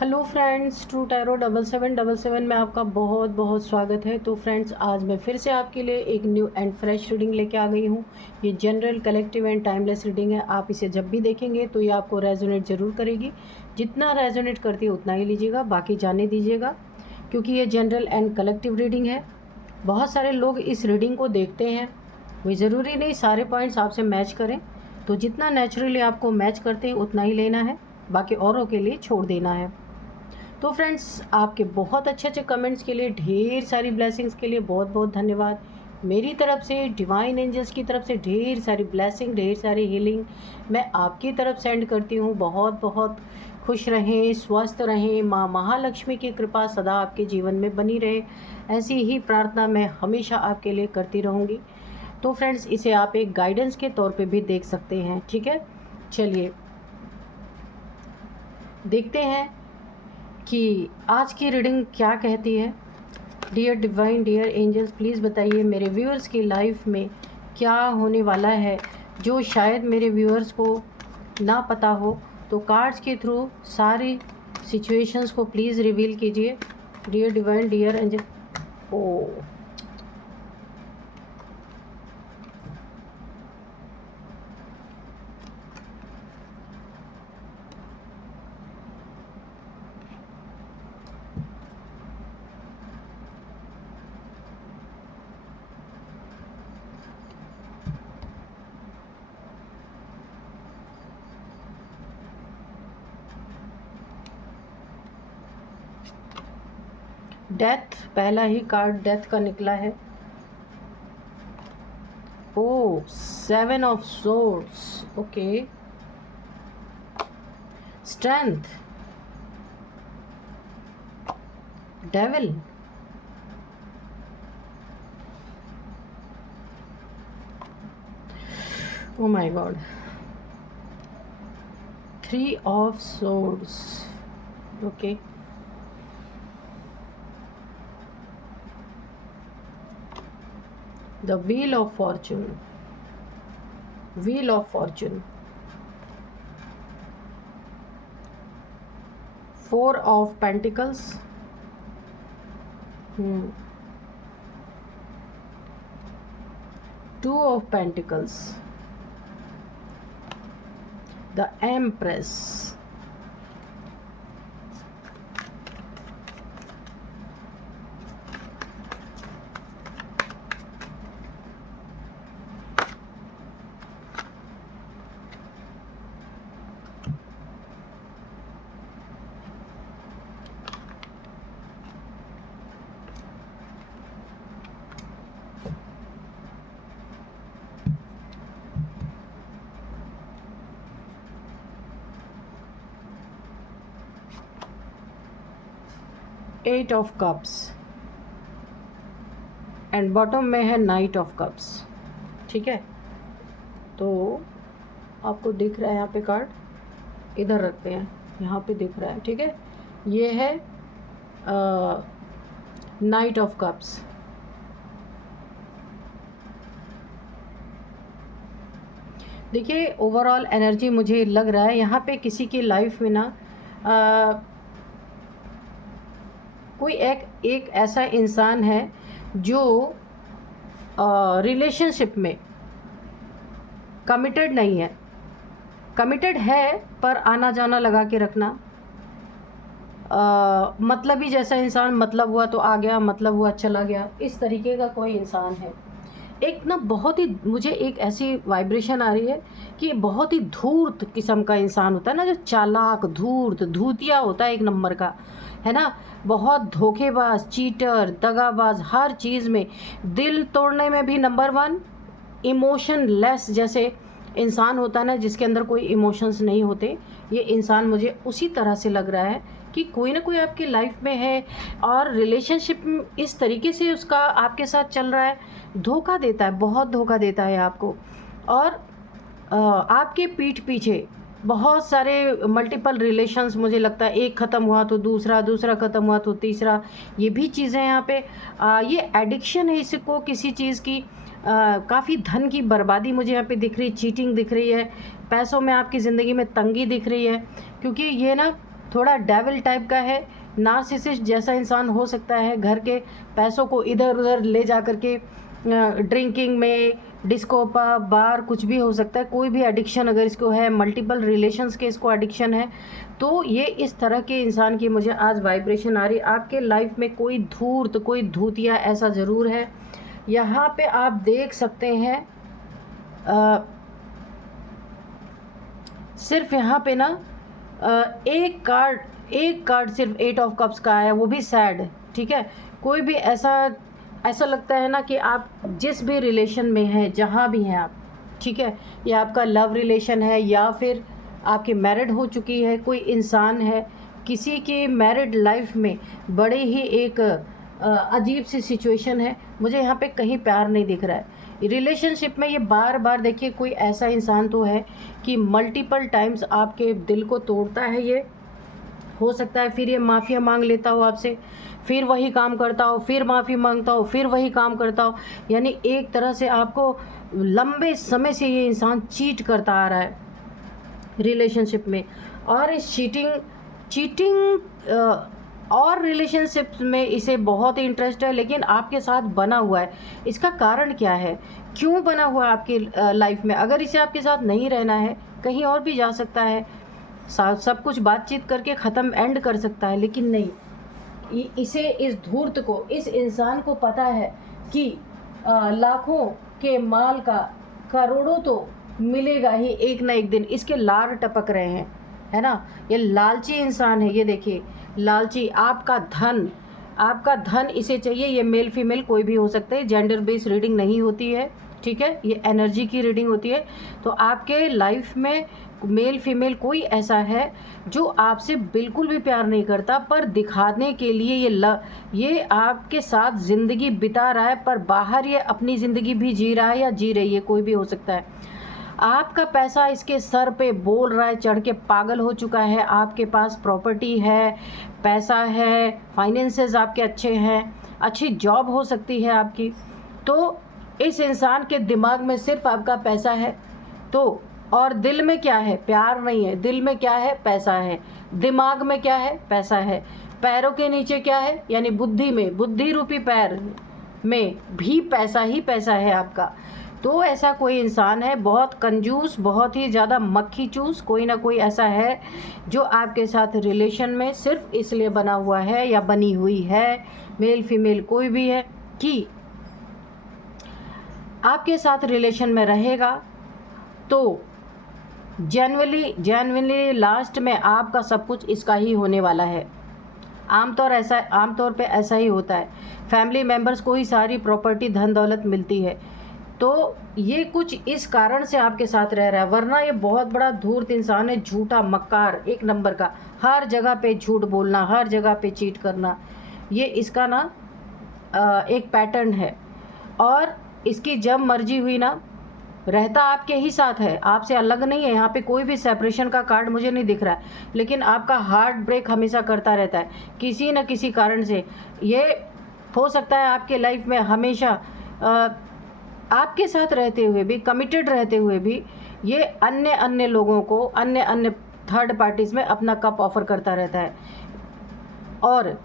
Hello friends, true tarot 7777 में आपका बहुत बहुत स्वागत है। तो फ्रेंड्स, आज मैं फिर से आपके लिए एक न्यू एंड फ्रेश रीडिंग लेके आ गई हूँ। ये general, collective and timeless reading है। आप इसे जब भी देखेंगे तो ये आपको रेजोनेट ज़रूर करेगी। जितना रेजोनेट करती है उतना ही लीजिएगा, बाकी जाने दीजिएगा, क्योंकि ये जनरल एंड कलेक्टिव रीडिंग है। बहुत सारे लोग इस रीडिंग को देखते हैं, वही ज़रूरी नहीं सारे पॉइंट्स आपसे मैच करें। तो जितना नेचुरली आपको मैच करते हैं उतना ही लेना है, बाकी औरों के लिए छोड़ देना है। तो फ्रेंड्स, आपके बहुत अच्छे अच्छे कमेंट्स के लिए, ढेर सारी ब्लेसिंग्स के लिए बहुत बहुत धन्यवाद। मेरी तरफ से, डिवाइन एंजल्स की तरफ से ढेर सारी ब्लेसिंग, ढेर सारी हीलिंग मैं आपकी तरफ सेंड करती हूँ। बहुत बहुत खुश रहें, स्वस्थ रहें, माँ महालक्ष्मी की कृपा सदा आपके जीवन में बनी रहे, ऐसी ही प्रार्थना मैं हमेशा आपके लिए करती रहूँगी। तो फ्रेंड्स, इसे आप एक गाइडेंस के तौर पे भी देख सकते हैं। ठीक है, चलिए देखते हैं कि आज की रीडिंग क्या कहती है। Dear divine, dear angels, please बताइए मेरे व्यूअर्स की लाइफ में क्या होने वाला है जो शायद मेरे व्यूअर्स को ना पता हो। तो कार्ड्स के थ्रू सारी सिचुएशंस को प्लीज़ रिवील कीजिए। Dear divine, dear angel. Oh, death, पहला ही कार्ड डेथ का निकला है। Oh, 7 of swords, okay. Strength, devil, oh my god, 3 of swords, okay. The wheel of fortune, wheel of fortune, 4 of pentacles, 2 of pentacles, the empress, eight of cups and bottom में है night of cups. ठीक है, तो आपको दिख रहा है यहाँ पे कार्ड, इधर रखते हैं, यहाँ पे दिख रहा है। ठीक है, ये है नाइट ऑफ कप्स। देखिए, ओवरऑल एनर्जी मुझे लग रहा है यहाँ पे किसी की लाइफ में ना कोई एक ऐसा इंसान है जो रिलेशनशिप में कमिटेड नहीं है। कमिटेड है पर आना जाना लगा के रखना, मतलब ही जैसा इंसान, मतलब हुआ तो आ गया, मतलब हुआ चला गया, इस तरीके का कोई इंसान है। एक ना बहुत ही, मुझे एक ऐसी वाइब्रेशन आ रही है कि बहुत ही धूर्त किस्म का इंसान होता है ना, जो चालाक, धूर्त, धूतिया होता है एक नंबर का, है ना। बहुत धोखेबाज, चीटर, दगाबाज, हर चीज़ में, दिल तोड़ने में भी नंबर 1, इमोशन लेस जैसे इंसान होता है ना, जिसके अंदर कोई इमोशंस नहीं होते। ये इंसान मुझे उसी तरह से लग रहा है कि कोई ना कोई आपकी लाइफ में है और रिलेशनशिप इस तरीके से उसका आपके साथ चल रहा है, धोखा देता है, बहुत धोखा देता है आपको। और आपके पीठ पीछे बहुत सारे मल्टीपल रिलेशंस, मुझे लगता है एक ख़त्म हुआ तो दूसरा, दूसरा ख़त्म हुआ तो तीसरा, ये भी चीज़ें यहाँ पे ये एडिक्शन है इसको किसी चीज़ की। काफ़ी धन की बर्बादी मुझे यहाँ पे दिख रही है, चीटिंग दिख रही है, पैसों में आपकी ज़िंदगी में तंगी दिख रही है, क्योंकि ये ना थोड़ा डेविल टाइप का है, नार्सिसिस्ट जैसा इंसान हो सकता है। घर के पैसों को इधर उधर ले जा कर के ड्रिंकिंग में, डिस्को पब बार कुछ भी हो सकता है, कोई भी एडिक्शन अगर इसको है, मल्टीपल रिलेशंस के इसको एडिक्शन है, तो ये इस तरह के इंसान की मुझे आज वाइब्रेशन आ रही। आपके लाइफ में कोई धूर्त, कोई धूतिया ऐसा ज़रूर है। यहाँ पे आप देख सकते हैं सिर्फ यहाँ पे ना एक कार्ड सिर्फ 8 ऑफ कप्स का है, वो भी सैड। ठीक है, कोई भी ऐसा लगता है ना कि आप जिस भी रिलेशन में हैं, जहाँ भी हैं आप, ठीक है, ये आपका लव रिलेशन है या फिर आपकी मैरिड हो चुकी है, कोई इंसान है, किसी की मैरिड लाइफ में बड़े ही एक अजीब सी सिचुएशन है। मुझे यहाँ पे कहीं प्यार नहीं दिख रहा है रिलेशनशिप में। ये बार बार देखिए, कोई ऐसा इंसान तो है कि मल्टीपल टाइम्स आपके दिल को तोड़ता है। ये हो सकता है फिर ये माफ़िया मांग लेता हो आपसे, फिर वही काम करता हो, फिर माफ़ी मांगता हो, फिर वही काम करता हो। यानी एक तरह से आपको लंबे समय से ये इंसान चीट करता आ रहा है रिलेशनशिप में। और इस चीटिंग और रिलेशनशिप में इसे बहुत ही इंटरेस्ट है, लेकिन आपके साथ बना हुआ है। इसका कारण क्या है, क्यों बना हुआ है आपकी लाइफ में? अगर इसे आपके साथ नहीं रहना है, कहीं और भी जा सकता है, सब कुछ बातचीत करके ख़त्म एंड कर सकता है, लेकिन नहीं। इसे, इस धूर्त को, इस इंसान को पता है कि लाखों के माल का करोड़ों तो मिलेगा ही एक ना एक दिन। इसके लार टपक रहे हैं, है ना। ये लालची इंसान है, ये देखिए, लालची। आपका धन इसे चाहिए। ये मेल फीमेल कोई भी हो सकते हैं, जेंडर बेस्ड रीडिंग नहीं होती है, ठीक है, ये एनर्जी की रीडिंग होती है। तो आपके लाइफ में मेल फीमेल कोई ऐसा है जो आपसे बिल्कुल भी प्यार नहीं करता, पर दिखाने के लिए ये आपके साथ ज़िंदगी बिता रहा है, पर बाहर ये अपनी ज़िंदगी भी जी रहा है या जी रही है, कोई भी हो सकता है। आपका पैसा इसके सर पे बोल रहा है, चढ़ के पागल हो चुका है। आपके पास प्रॉपर्टी है, पैसा है, फाइनेंसेस आपके अच्छे हैं, अच्छी जॉब हो सकती है आपकी। तो इस इंसान के दिमाग में सिर्फ आपका पैसा है। तो और दिल में क्या है? प्यार नहीं है। दिल में क्या है? पैसा है। दिमाग में क्या है? पैसा है। पैरों के नीचे क्या है? यानी बुद्धि में, बुद्धि रूपी पैर में भी पैसा ही पैसा है आपका। तो ऐसा कोई इंसान है, बहुत कंजूस, बहुत ही ज़्यादा मक्खी चूस, कोई ना कोई ऐसा है जो आपके साथ रिलेशन में सिर्फ इसलिए बना हुआ है या बनी हुई है, मेल फीमेल कोई भी है, कि आपके साथ रिलेशन में रहेगा तो जेन्युइनली लास्ट में आपका सब कुछ इसका ही होने वाला है। आमतौर पे ऐसा ही होता है। फैमिली मेम्बर्स को ही सारी प्रॉपर्टी, धन दौलत मिलती है। तो ये कुछ इस कारण से आपके साथ रह रहा है, वरना ये बहुत बड़ा धूर्त इंसान है, झूठा मक्कार एक नंबर का। हर जगह पे झूठ बोलना, हर जगह पे चीट करना, ये इसका ना एक पैटर्न है। और इसकी जब मर्जी हुई ना, रहता आपके ही साथ है, आपसे अलग नहीं है। यहाँ पे कोई भी सेपरेशन का कार्ड मुझे नहीं दिख रहा है, लेकिन आपका हार्ट ब्रेक हमेशा करता रहता है किसी न किसी कारण से। ये हो सकता है आपके लाइफ में हमेशा आपके साथ रहते हुए भी, कमिटेड रहते हुए भी, ये अन्य लोगों को, अन्य थर्ड पार्टीज़ में अपना कप ऑफर करता रहता है और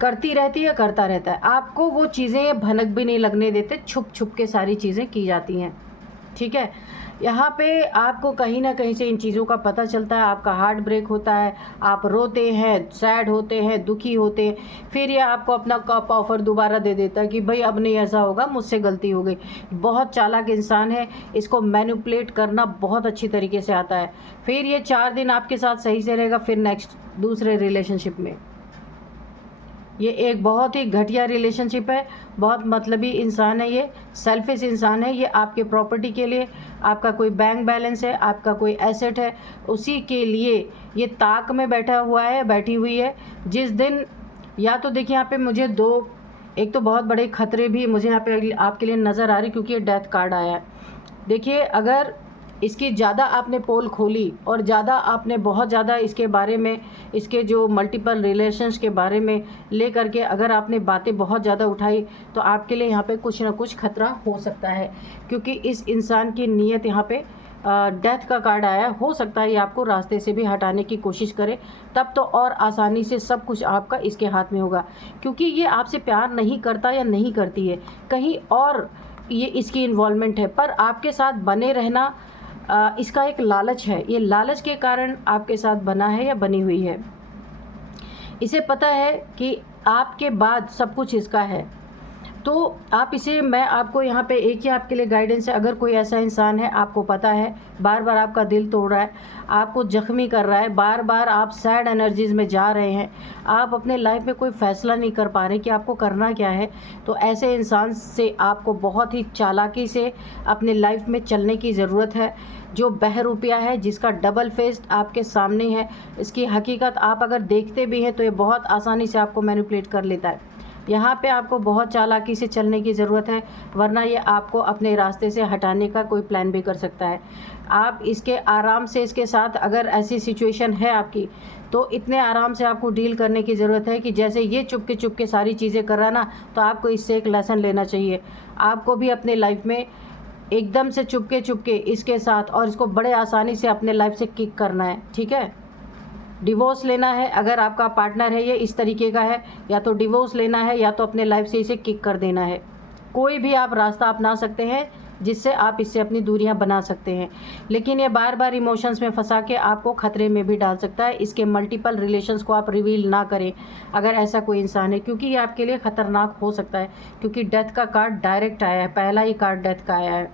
करती रहती है, करता रहता है। आपको वो चीज़ें भनक भी नहीं लगने देते, छुप छुप के सारी चीज़ें की जाती हैं, ठीक है। यहाँ पे आपको कहीं ना कहीं से इन चीज़ों का पता चलता है, आपका हार्ट ब्रेक होता है, आप रोते हैं, सैड होते हैं, दुखी होते हैं, फिर ये आपको अपना कप ऑफर दोबारा दे देता है कि भाई अब नहीं ऐसा होगा, मुझसे गलती हो गई। बहुत चालाक इंसान है, इसको मैनिपुलेट करना बहुत अच्छी तरीके से आता है। फिर ये 4 दिन आपके साथ सही से रहेगा, फिर नेक्स्ट दूसरे रिलेशनशिप में। ये एक बहुत ही घटिया रिलेशनशिप है, बहुत मतलबी इंसान है, ये सेल्फिश इंसान है। ये आपके प्रॉपर्टी के लिए, आपका कोई बैंक बैलेंस है, आपका कोई एसेट है, उसी के लिए ये ताक में बैठा हुआ है, बैठी हुई है। जिस दिन, या तो देखिए यहाँ पे मुझे एक तो बहुत बड़े खतरे भी मुझे यहाँ पे आपके लिए नज़र आ रही, क्योंकि ये डेथ कार्ड आया है। देखिए, अगर इसकी ज़्यादा आपने पोल खोली और ज़्यादा आपने बहुत ज़्यादा इसके बारे में, इसके जो मल्टीपल रिलेशंस के बारे में ले करके अगर आपने बातें बहुत ज़्यादा उठाई, तो आपके लिए यहाँ पे कुछ ना कुछ खतरा हो सकता है, क्योंकि इस इंसान की नीयत यहाँ पे डेथ का कार्ड आया है, हो सकता है ये आपको रास्ते से भी हटाने की कोशिश करे, तब तो और आसानी से सब कुछ आपका इसके हाथ में होगा, क्योंकि ये आपसे प्यार नहीं करता या नहीं करती है, कहीं और ये इसकी इन्वॉल्वमेंट है। पर आपके साथ बने रहना इसका एक लालच है, ये लालच के कारण आपके साथ बना है या बनी हुई है। इसे पता है कि आपके बाद सब कुछ इसका है, तो आप इसे, मैं आपको यहाँ पे एक ही आपके लिए गाइडेंस है। अगर कोई ऐसा इंसान है, आपको पता है बार बार आपका दिल तोड़ रहा है, आपको ज़ख्मी कर रहा है, बार बार आप सैड एनर्जीज़ में जा रहे हैं, आप अपने लाइफ में कोई फ़ैसला नहीं कर पा रहे कि आपको करना क्या है, तो ऐसे इंसान से आपको बहुत ही चालाकी से अपने लाइफ में चलने की ज़रूरत है। जो बहरूपिया है, जिसका डबल फेस आपके सामने है, इसकी हकीकत आप अगर देखते भी हैं तो ये बहुत आसानी से आपको मैनिपुलेट कर लेता है। यहाँ पे आपको बहुत चालाकी से चलने की ज़रूरत है, वरना ये आपको अपने रास्ते से हटाने का कोई प्लान भी कर सकता है। आप इसके आराम से, इसके साथ अगर ऐसी सिचुएशन है आपकी, तो इतने आराम से आपको डील करने की ज़रूरत है कि जैसे ये चुपके के सारी चीज़ें कर रहा ना, तो आपको इससे एक लेसन लेना चाहिए। आपको भी अपने लाइफ में एकदम से चुपके इसके साथ और इसको बड़े आसानी से अपने लाइफ से किक करना है, ठीक है। डिवोर्स लेना है, अगर आपका पार्टनर है ये इस तरीके का है, या तो डिवोर्स लेना है या तो अपने लाइफ से इसे किक कर देना है। कोई भी आप रास्ता अपना सकते हैं जिससे आप इससे अपनी दूरियां बना सकते हैं, लेकिन ये बार बार इमोशंस में फंसा के आपको ख़तरे में भी डाल सकता है। इसके मल्टीपल रिलेशंस को आप रिवील ना करें अगर ऐसा कोई इंसान है, क्योंकि ये आपके लिए ख़तरनाक हो सकता है, क्योंकि डेथ का कार्ड डायरेक्ट आया है, पहला ही कार्ड डेथ का आया है।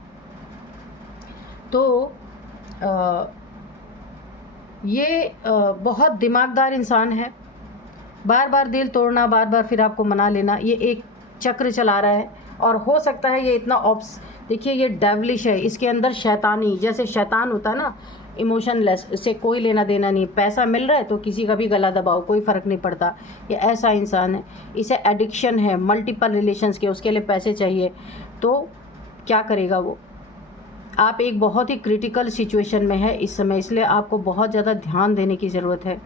तो ये बहुत दिमागदार इंसान है, बार बार दिल तोड़ना, बार बार फिर आपको मना लेना, ये एक चक्र चला रहा है। और हो सकता है ये इतना देखिए ये डेवलिश है, इसके अंदर शैतानी, जैसे शैतान होता है ना, इमोशनलेस, इससे कोई लेना देना नहीं, पैसा मिल रहा है तो किसी का भी गला दबाओ, कोई फ़र्क नहीं पड़ता। ये ऐसा इंसान है, इसे एडिक्शन है मल्टीपल रिलेशंस के, उसके लिए पैसे चाहिए, तो क्या करेगा वो। आप एक बहुत ही क्रिटिकल सिचुएशन में है इस समय, इसलिए आपको बहुत ज़्यादा ध्यान देने की ज़रूरत है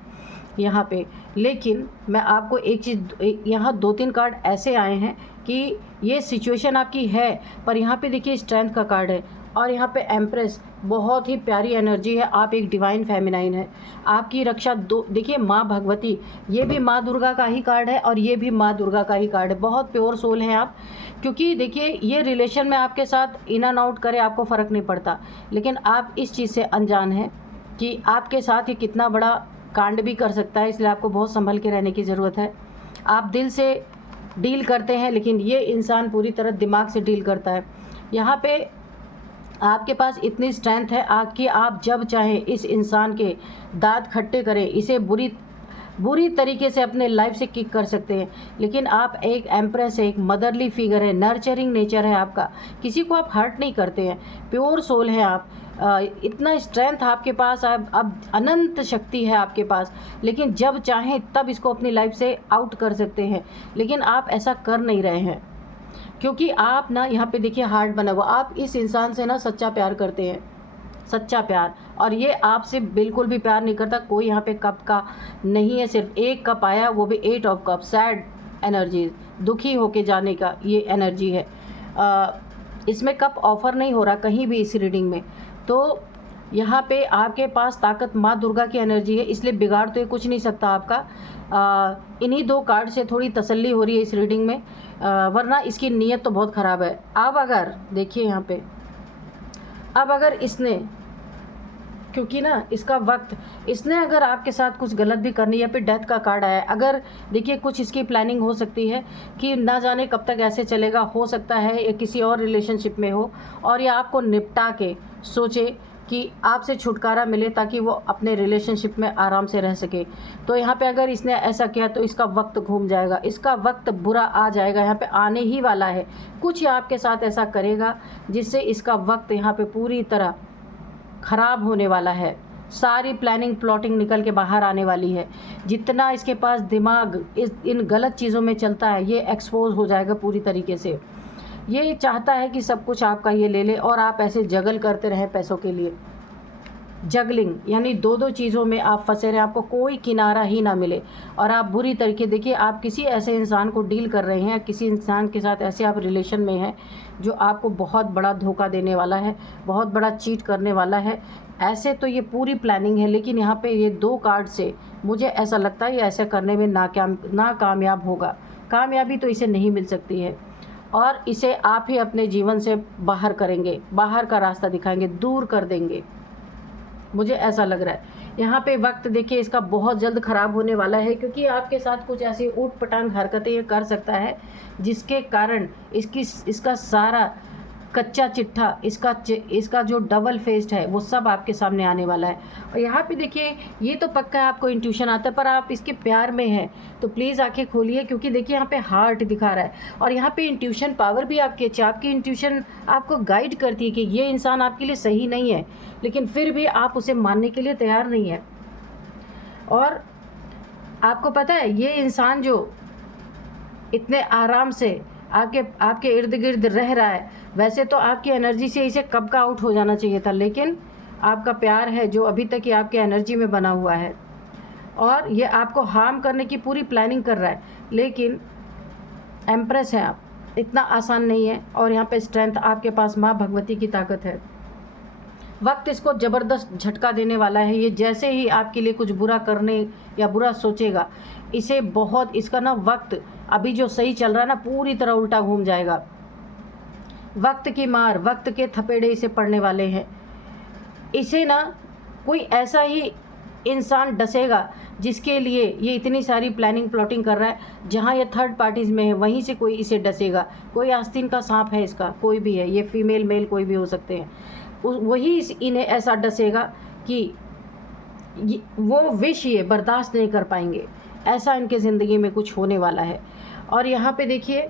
यहाँ पे। लेकिन मैं आपको एक चीज़, यहाँ 2-3 कार्ड ऐसे आए हैं कि ये सिचुएशन आपकी है, पर यहाँ पे देखिए स्ट्रेंथ का कार्ड है, और यहाँ पे एम्प्रेस, बहुत ही प्यारी एनर्जी है। आप एक डिवाइन फेमिनाइन है, आपकी रक्षा देखिए माँ भगवती, ये भी माँ दुर्गा का ही कार्ड है और ये भी माँ दुर्गा का ही कार्ड है। बहुत प्योर सोल हैं आप, क्योंकि देखिए ये रिलेशन में आपके साथ इन एंड आउट करे आपको फ़र्क नहीं पड़ता, लेकिन आप इस चीज़ से अनजान हैं कि आपके साथ ये कितना बड़ा कांड भी कर सकता है, इसलिए आपको बहुत संभल के रहने की ज़रूरत है। आप दिल से डील करते हैं, लेकिन ये इंसान पूरी तरह दिमाग से डील करता है। यहाँ पे आपके पास इतनी स्ट्रेंथ है कि आप जब चाहें इस इंसान के दांत खट्टे करें, इसे बुरी तरीके से अपने लाइफ से किक कर सकते हैं। लेकिन आप एक एम्प्रेस है, एक मदरली फिगर है, नर्चरिंग नेचर है आपका, किसी को आप हर्ट नहीं करते हैं, प्योर सोल है आप। इतना स्ट्रेंथ आपके पास, अब अनंत शक्ति है आपके पास, लेकिन जब चाहें तब इसको अपनी लाइफ से आउट कर सकते हैं, लेकिन आप ऐसा कर नहीं रहे हैं, क्योंकि आप ना यहाँ पे देखिए हार्ट बना हुआ, आप इस इंसान से ना सच्चा प्यार करते हैं, सच्चा प्यार, और ये आपसे बिल्कुल भी प्यार नहीं करता। कोई यहाँ पे कप का नहीं है, सिर्फ एक कप आया, वो भी 8 ऑफ कप, सैड एनर्जी, दुखी होके जाने का ये एनर्जी है। इसमें कप ऑफर नहीं हो रहा कहीं भी इस रीडिंग में। तो यहाँ पे आपके पास ताकत माँ दुर्गा की एनर्जी है, इसलिए बिगाड़ तो ये कुछ नहीं सकता आपका। इन्हीं 2 कार्ड से थोड़ी तसल्ली हो रही है इस रीडिंग में, वरना इसकी नीयत तो बहुत ख़राब है। अब अगर देखिए यहाँ पे, अब अगर इसने, क्योंकि ना इसका वक्त, इसने अगर आपके साथ कुछ गलत भी करनी है, यहाँ पे डेथ का कार्ड आया है, अगर देखिए कुछ इसकी प्लानिंग हो सकती है कि ना जाने कब तक ऐसे चलेगा, हो सकता है ये किसी और रिलेशनशिप में हो और ये आपको निपटा के सोचे कि आपसे छुटकारा मिले ताकि वो अपने रिलेशनशिप में आराम से रह सके। तो यहाँ पे अगर इसने ऐसा किया तो इसका वक्त घूम जाएगा, इसका वक्त बुरा आ जाएगा, यहाँ पे आने ही वाला है। कुछ आपके साथ ऐसा करेगा जिससे इसका वक्त यहाँ पे पूरी तरह ख़राब होने वाला है, सारी प्लानिंग प्लॉटिंग निकल के बाहर आने वाली है। जितना इसके पास दिमाग इन गलत चीज़ों में चलता है, ये एक्सपोज हो जाएगा पूरी तरीके से। ये चाहता है कि सब कुछ आपका ये ले ले और आप ऐसे जगल करते रहें पैसों के लिए। जगलिंग यानी दो दो चीज़ों में आप फंसे रहें, आपको कोई किनारा ही ना मिले और आप बुरी तरीके, देखिए आप किसी ऐसे इंसान को डील कर रहे हैं, किसी इंसान के साथ ऐसे आप रिलेशन में हैं जो आपको बहुत बड़ा धोखा देने वाला है, बहुत बड़ा चीट करने वाला है। ऐसे तो ये पूरी प्लानिंग है, लेकिन यहाँ पे ये 2 कार्ड से मुझे ऐसा लगता है ये ऐसा करने में नाकामयाब होगा। कामयाबी तो इसे नहीं मिल सकती है और इसे आप ही अपने जीवन से बाहर करेंगे, बाहर का रास्ता दिखाएंगे, दूर कर देंगे, मुझे ऐसा लग रहा है। यहाँ पे वक्त देखिए इसका बहुत जल्द ख़राब होने वाला है, क्योंकि आपके साथ कुछ ऐसी ऊट पटांग हरकतें ये कर सकता है जिसके कारण इसका सारा कच्चा चिट्ठा, इसका जो डबल फेस्ड है वो सब आपके सामने आने वाला है। और यहाँ पे देखिए ये तो पक्का है आपको इंट्यूशन आता है, पर आप इसके प्यार में हैं तो प्लीज़ आंखें खोलिए, क्योंकि देखिए यहाँ पे हार्ट दिखा रहा है और यहाँ पे इंट्यूशन पावर भी आपकी अच्छी, आपकी इंट्यूशन आपको गाइड करती है कि ये इंसान आपके लिए सही नहीं है, लेकिन फिर भी आप उसे मानने के लिए तैयार नहीं है। और आपको पता है ये इंसान जो इतने आराम से आपके इर्द गिर्द रह रहा है, वैसे तो आपकी एनर्जी से इसे कब का आउट हो जाना चाहिए था, लेकिन आपका प्यार है जो अभी तक ये आपके एनर्जी में बना हुआ है और ये आपको हार्म करने की पूरी प्लानिंग कर रहा है। लेकिन एम्प्रेस हैं आप, इतना आसान नहीं है और यहाँ पे स्ट्रेंथ आपके पास माँ भगवती की ताकत है। वक्त इसको ज़बरदस्त झटका देने वाला है। ये जैसे ही आपके लिए कुछ बुरा करने या बुरा सोचेगा, इसे बहुत इसका ना वक्त अभी जो सही चल रहा है ना पूरी तरह उल्टा घूम जाएगा। वक्त की मार, वक्त के थपेड़े इसे पड़ने वाले हैं। इसे ना कोई ऐसा ही इंसान डसेगा जिसके लिए ये इतनी सारी प्लानिंग प्लॉटिंग कर रहा है, जहाँ ये थर्ड पार्टीज़ में है वहीं से कोई इसे डसेगा। कोई आस्तीन का सांप है इसका, कोई भी है, ये फीमेल मेल कोई भी हो सकते हैं, वही इन्हें ऐसा डसेगा कि वो विश ये बर्दाश्त नहीं कर पाएंगे। ऐसा इनके ज़िंदगी में कुछ होने वाला है। और यहाँ पे देखिए,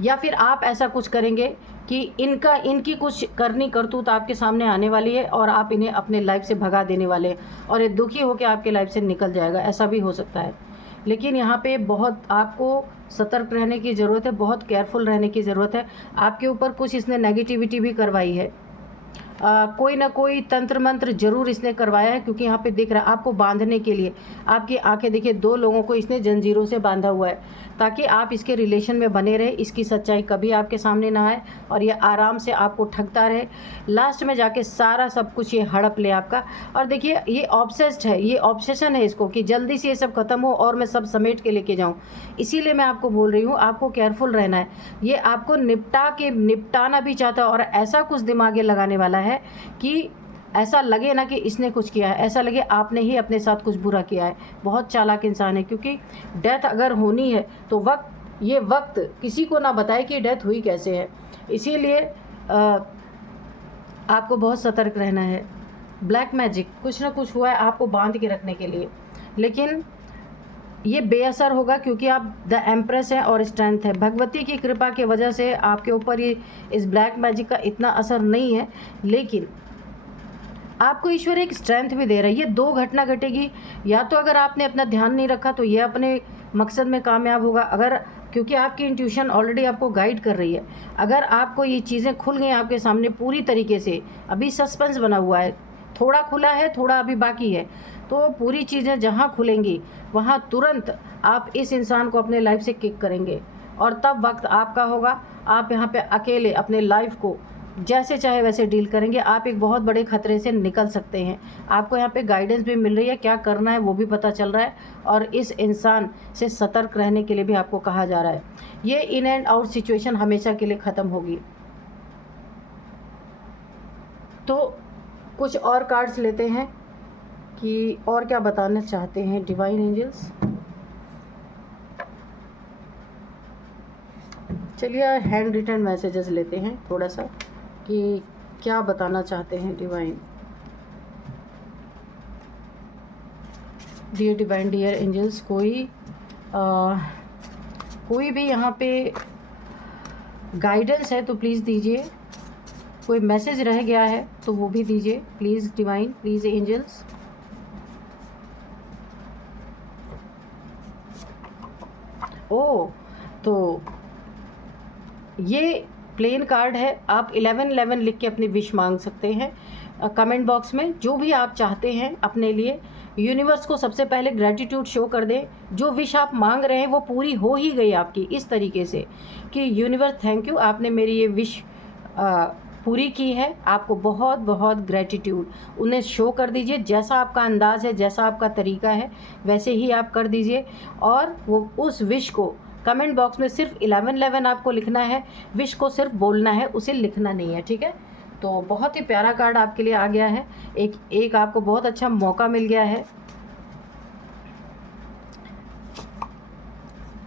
या फिर आप ऐसा कुछ करेंगे कि इनकी कुछ करनी करतूत आपके सामने आने वाली है और आप इन्हें अपने लाइफ से भगा देने वाले हैं और ये दुखी होकर आपके लाइफ से निकल जाएगा, ऐसा भी हो सकता है। लेकिन यहाँ पे बहुत आपको सतर्क रहने की ज़रूरत है, बहुत केयरफुल रहने की ज़रूरत है। आपके ऊपर कुछ इसने नेगेटिविटी भी करवाई है, कोई ना कोई तंत्र मंत्र जरूर इसने करवाया है, क्योंकि यहाँ पे दिख रहा है आपको बांधने के लिए। आपकी आंखें देखिए, 2 लोगों को इसने जंजीरों से बांधा हुआ है ताकि आप इसके रिलेशन में बने रहे, इसकी सच्चाई कभी आपके सामने ना आए और ये आराम से आपको ठगता रहे। लास्ट में जाके सारा सब कुछ ये हड़प ले आपका। और देखिए ये ऑब्सेस्ड है, ये ऑब्सेशन है इसको कि जल्दी से ये सब खत्म हो और मैं सब समेट के लेके जाऊँ। इसीलिए मैं आपको बोल रही हूँ, आपको केयरफुल रहना है। ये आपको निपटाना भी चाहता है और ऐसा कुछ दिमागे लगाने वाला है कि ऐसा लगे ना कि इसने कुछ किया है, ऐसा लगे आपने ही अपने साथ कुछ बुरा किया है। बहुत चालाक इंसान है, क्योंकि डेथ अगर होनी है तो ये वक्त किसी को ना बताए कि डेथ हुई कैसे है। इसीलिए आपको बहुत सतर्क रहना है। ब्लैक मैजिक कुछ ना कुछ हुआ है आपको बांध के रखने के लिए, लेकिन ये बेअसर होगा क्योंकि आप द एम्प्रेस हैं और स्ट्रेंथ है। भगवती की कृपा की वजह से आपके ऊपर ये इस ब्लैक मैजिक का इतना असर नहीं है, लेकिन आपको ईश्वर एक स्ट्रेंथ भी दे रहा है। ये 2 घटना घटेगी, या तो अगर आपने अपना ध्यान नहीं रखा तो ये अपने मकसद में कामयाब होगा, अगर क्योंकि आपकी इंट्यूशन ऑलरेडी आपको गाइड कर रही है। अगर आपको ये चीज़ें खुल गई आपके सामने पूरी तरीके से, अभी सस्पेंस बना हुआ है, थोड़ा खुला है, थोड़ा अभी बाकी है, तो पूरी चीज़ें जहाँ खुलेंगी वहाँ तुरंत आप इस इंसान को अपने लाइफ से किक करेंगे और तब वक्त आपका होगा। आप यहाँ पे अकेले अपने लाइफ को जैसे चाहे वैसे डील करेंगे। आप एक बहुत बड़े खतरे से निकल सकते हैं। आपको यहाँ पे गाइडेंस भी मिल रही है, क्या करना है वो भी पता चल रहा है और इस इंसान से सतर्क रहने के लिए भी आपको कहा जा रहा है। ये इन एंड आउट सिचुएशन हमेशा के लिए ख़त्म होगी। तो कुछ और कार्ड्स लेते हैं कि और क्या बताना चाहते हैं डिवाइन एंजल्स। चलिए हैंड रिटन मैसेजेस लेते हैं थोड़ा सा कि क्या बताना चाहते हैं divine. Dear divine, dear angels, कोई भी यहाँ पे गाइडेंस है तो प्लीज़ दीजिए। कोई मैसेज रह गया है तो वो भी दीजिए प्लीज़ डिवाइन, प्लीज़ एंजल्स। ओ, तो ये प्लेन कार्ड है। आप 1111 लिख के अपनी विश मांग सकते हैं। कमेंट बॉक्स में जो भी आप चाहते हैं अपने लिए। यूनिवर्स को सबसे पहले ग्रैटिट्यूड शो कर दें, जो विश आप मांग रहे हैं वो पूरी हो ही गई आपकी, इस तरीके से कि यूनिवर्स थैंक यू, आपने मेरी ये विश पूरी की है, आपको बहुत बहुत ग्रैटिट्यूड। उन्हें शो कर दीजिए, जैसा आपका अंदाज़ है, जैसा आपका तरीका है वैसे ही आप कर दीजिए। और वो उस विश को कमेंट बॉक्स में सिर्फ 1111 आपको लिखना है, विश को सिर्फ बोलना है, उसे लिखना नहीं है, ठीक है। तो बहुत ही प्यारा कार्ड आपके लिए आ गया है, एक आपको बहुत अच्छा मौका मिल गया है।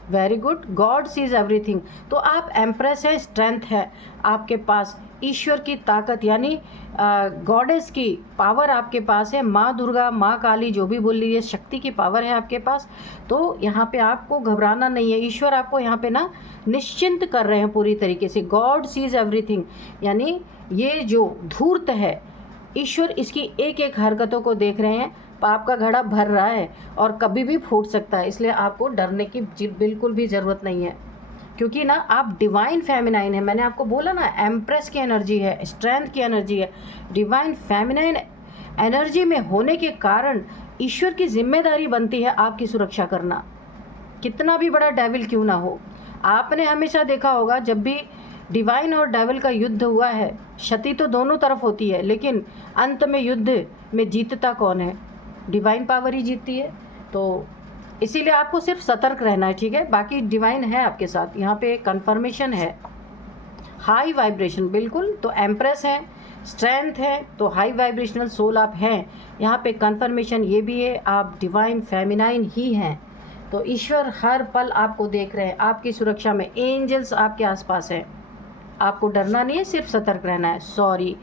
Very good, God sees everything. तो आप एम्प्रेस है, स्ट्रेंथ है आपके पास, ईश्वर की ताकत यानी गॉडेस की पावर आपके पास है, माँ दुर्गा, माँ काली, जो भी बोल लीजिए, शक्ति की पावर है आपके पास। तो यहाँ पे आपको घबराना नहीं है, ईश्वर आपको यहाँ पे ना निश्चिंत कर रहे हैं पूरी तरीके से। गॉड सीज एवरीथिंग यानी ये जो धूर्त है, ईश्वर इसकी एक एक हरकतों को देख रहे हैं। पाप का घड़ा भर रहा है और कभी भी फूट सकता है, इसलिए आपको डरने की बिल्कुल भी ज़रूरत नहीं है, क्योंकि ना आप डिवाइन फेमिनाइन है। मैंने आपको बोला ना, एम्प्रेस की एनर्जी है, स्ट्रेंथ की एनर्जी है, डिवाइन फेमिनाइन एनर्जी में होने के कारण ईश्वर की जिम्मेदारी बनती है आपकी सुरक्षा करना, कितना भी बड़ा डेविल क्यों ना हो। आपने हमेशा देखा होगा जब भी डिवाइन और डेविल का युद्ध हुआ है, क्षति तो दोनों तरफ होती है, लेकिन अंत में युद्ध में जीतता कौन है? डिवाइन पावर ही जीतती है। तो इसीलिए आपको सिर्फ सतर्क रहना है, ठीक है। बाकी डिवाइन है आपके साथ, यहाँ पे कंफर्मेशन है, हाई वाइब्रेशन, बिल्कुल। तो एम्प्रेस है, स्ट्रेंथ है, तो हाई वाइब्रेशनल सोल आप हैं। यहाँ पे कंफर्मेशन ये भी है, आप डिवाइन फेमिनाइन ही हैं। तो ईश्वर हर पल आपको देख रहे हैं, आपकी सुरक्षा में एंजल्स आपके आसपास हैं। आपको डरना नहीं है, सिर्फ सतर्क रहना है। सॉरी,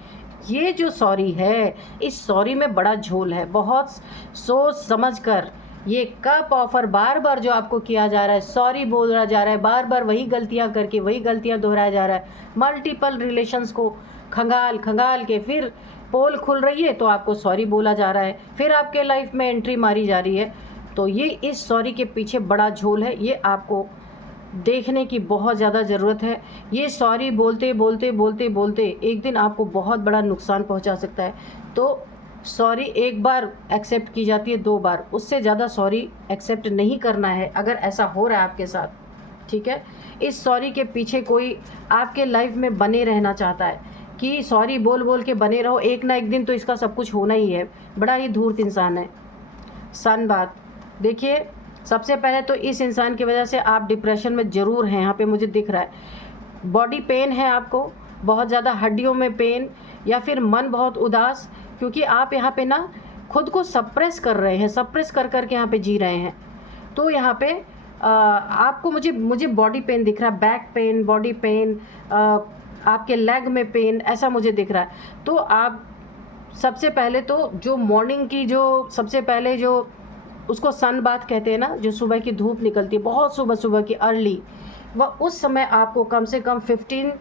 ये जो सॉरी है, इस सॉरी में बड़ा झोल है, बहुत सोच समझ कर ये कप ऑफर बार बार जो आपको किया जा रहा है, सॉरी बोला जा रहा है, बार बार वही गलतियां करके वही गलतियां दोहराया जा रहा है, मल्टीपल रिलेशंस को खंगाल खंगाल के फिर पोल खुल रही है तो आपको सॉरी बोला जा रहा है, फिर आपके लाइफ में एंट्री मारी जा रही है। तो ये इस सॉरी के पीछे बड़ा झोल है, ये आपको देखने की बहुत ज़्यादा ज़रूरत है। ये सॉरी बोलते बोलते बोलते बोलते एक दिन आपको बहुत बड़ा नुकसान पहुंचा सकता है। तो सॉरी एक बार एक्सेप्ट की जाती है, 2 बार, उससे ज़्यादा सॉरी एक्सेप्ट नहीं करना है अगर ऐसा हो रहा है आपके साथ, ठीक है। इस सॉरी के पीछे कोई आपके लाइफ में बने रहना चाहता है कि सॉरी बोल बोल के बने रहो, एक ना एक दिन तो इसका सब कुछ होना ही है। बड़ा ही धूर्त इंसान है। सन बात देखिए, सबसे पहले तो इस इंसान की वजह से आप डिप्रेशन में ज़रूर हैं, यहाँ पे मुझे दिख रहा है। बॉडी पेन है आपको, बहुत ज़्यादा हड्डियों में पेन, या फिर मन बहुत उदास, क्योंकि आप यहाँ पे ना खुद को सप्रेस कर रहे हैं, सप्रेस कर कर के यहाँ पे जी रहे हैं। तो यहाँ पे आपको मुझे बॉडी पेन दिख रहा है, बैक पेन, बॉडी पेन, आपके लेग में पेन, ऐसा मुझे दिख रहा है। तो आप सबसे पहले तो जो मॉर्निंग की जो सबसे पहले जो उसको सन बाथ कहते हैं ना, जो सुबह की धूप निकलती है बहुत सुबह सुबह की अर्ली, वह उस समय आपको कम से कम 15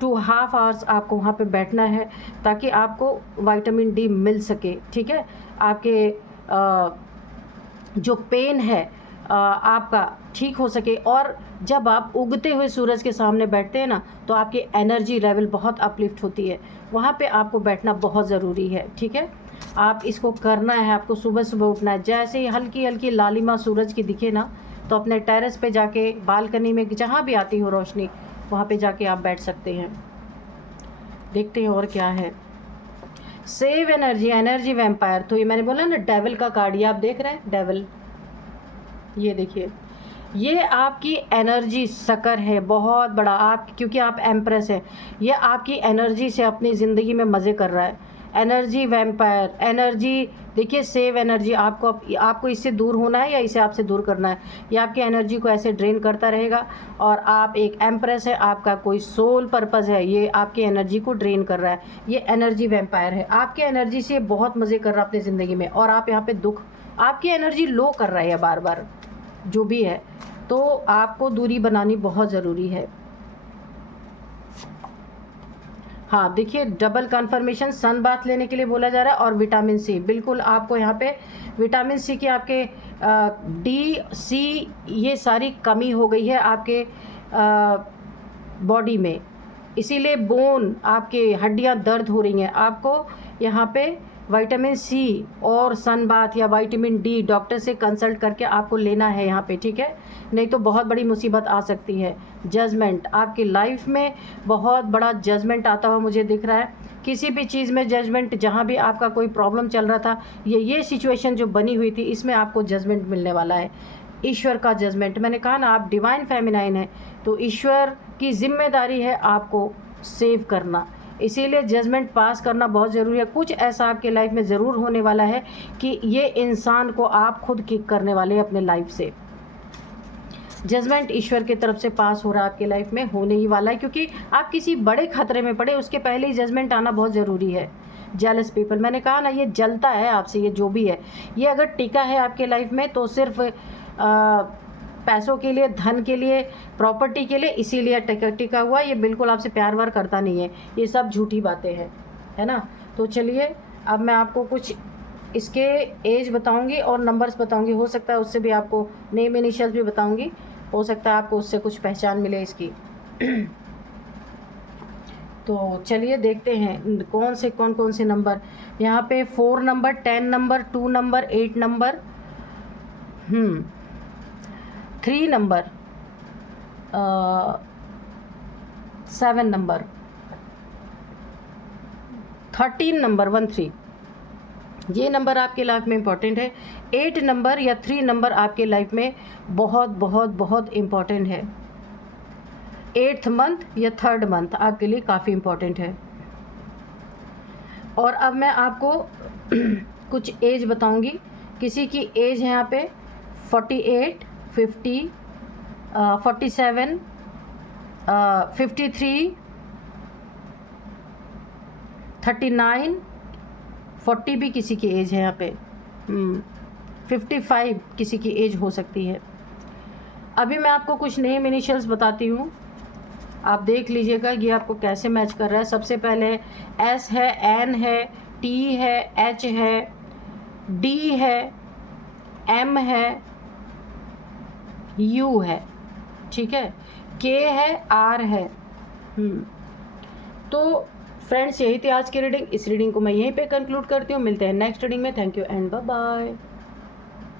to हाफ आवर्स आपको वहाँ पे बैठना है, ताकि आपको विटामिन डी मिल सके, ठीक है। आपके जो पेन है आपका ठीक हो सके। और जब आप उगते हुए सूरज के सामने बैठते हैं ना, तो आपकी एनर्जी लेवल बहुत अपलिफ्ट होती है, वहाँ पे आपको बैठना बहुत ज़रूरी है, ठीक है। आप इसको करना है, आपको सुबह सुबह उठना है। जैसे ही हल्की हल्की लालिमा सूरज की दिखे ना, तो अपने टेरेस पे जाके, बालकनी में, जहाँ भी आती हो रोशनी, वहाँ पे जाके आप बैठ सकते हैं। देखते हैं और क्या है। Save energy, energy vampire. तो ये मैंने बोला ना, डेविल का कार्ड, ये आप देख रहे हैं, डेविल, ये देखिए, ये आपकी एनर्जी सकर है बहुत बड़ा। आप क्योंकि आप एम्प्रेस हैं, ये आपकी एनर्जी से अपनी ज़िंदगी में मज़े कर रहा है। एनर्जी वैम्पायर, एनर्जी देखिए, सेव एनर्जी। आपको इससे दूर होना है या इसे आपसे दूर करना है। ये आपकी एनर्जी को ऐसे ड्रेन करता रहेगा, और आप एक एम्प्रेस है, आपका कोई सोल पर्पज़ है, ये आपकी एनर्जी को ड्रेन कर रहा है। ये एनर्जी वैम्पायर है, आपकी एनर्जी से बहुत मज़े कर रहा है अपनी ज़िंदगी में, और आप यहाँ पे दुख, आपकी एनर्जी लो कर रहा है बार बार, जो भी है। तो आपको दूरी बनानी बहुत ज़रूरी है। हाँ देखिए, डबल कन्फर्मेशन, सन बाथ लेने के लिए बोला जा रहा है, और विटामिन सी, बिल्कुल आपको यहाँ पे विटामिन सी की आपके डी सी ये सारी कमी हो गई है आपके बॉडी में, इसीलिए बोन, आपके हड्डियाँ दर्द हो रही हैं। आपको यहाँ पे विटामिन सी और सन बाथ या विटामिन डी डॉक्टर से कंसल्ट करके आपको लेना है यहाँ पे, ठीक है, नहीं तो बहुत बड़ी मुसीबत आ सकती है। जजमेंट, आपकी लाइफ में बहुत बड़ा जजमेंट आता हुआ मुझे दिख रहा है, किसी भी चीज़ में जजमेंट, जहाँ भी आपका कोई प्रॉब्लम चल रहा था, ये सिचुएशन जो बनी हुई थी, इसमें आपको जजमेंट मिलने वाला है, ईश्वर का जजमेंट। मैंने कहा ना, आप डिवाइन फेमिनाइन है, तो ईश्वर की जिम्मेदारी है आपको सेव करना, इसीलिए जजमेंट पास करना बहुत ज़रूरी है। कुछ ऐसा आपके लाइफ में ज़रूर होने वाला है कि ये इंसान को आप खुद किक करने वाले हैं अपने लाइफ से। जजमेंट ईश्वर की तरफ से पास हो रहा है आपके लाइफ में, होने ही वाला है, क्योंकि आप किसी बड़े खतरे में पड़े, उसके पहले ही जजमेंट आना बहुत ज़रूरी है। जेलस पीपल, मैंने कहा ना, ये जलता है आपसे, ये जो भी है, ये अगर टिका है आपके लाइफ में तो सिर्फ पैसों के लिए, धन के लिए, प्रॉपर्टी के लिए, इसीलिए टिका हुआ। ये बिल्कुल आपसे प्यार वार करता नहीं है, ये सब झूठी बातें हैं, है ना। तो चलिए, अब मैं आपको कुछ इसके एज बताऊंगी और नंबर्स बताऊंगी, हो सकता है उससे भी आपको, नेम इनिशियल्स भी बताऊंगी, हो सकता है आपको उससे कुछ पहचान मिले इसकी। तो चलिए देखते हैं कौन कौन से नंबर यहाँ पे। 4 number, 10 number, 2 number, 8 number, 3 number, 7 number, 13 number, 13, ये नंबर आपके लाइफ में इम्पॉर्टेंट है। 8 नंबर या 3 नंबर आपके लाइफ में बहुत बहुत बहुत इम्पॉर्टेंट है। 8th मंथ या 3rd मंथ आपके लिए काफ़ी इम्पॉर्टेंट है। और अब मैं आपको कुछ एज बताऊंगी। किसी की एज है यहाँ पे 48, 50, 47, 53, 39, 40 भी किसी की एज है यहाँ पे, 55 किसी की एज हो सकती है। अभी मैं आपको कुछ नेम इनिशियल्स बताती हूँ, आप देख लीजिएगा ये आपको कैसे मैच कर रहा है। सबसे पहले एस है, एन है, टी है, एच है, डी है, एम है, यू है, ठीक है, के है, आर है। तो फ्रेंड्स, यही थी आज की रीडिंग। इस रीडिंग को मैं यहीं पे कंक्लूड करती हूँ। मिलते हैं नेक्स्ट रीडिंग में। Thank you and bye bye.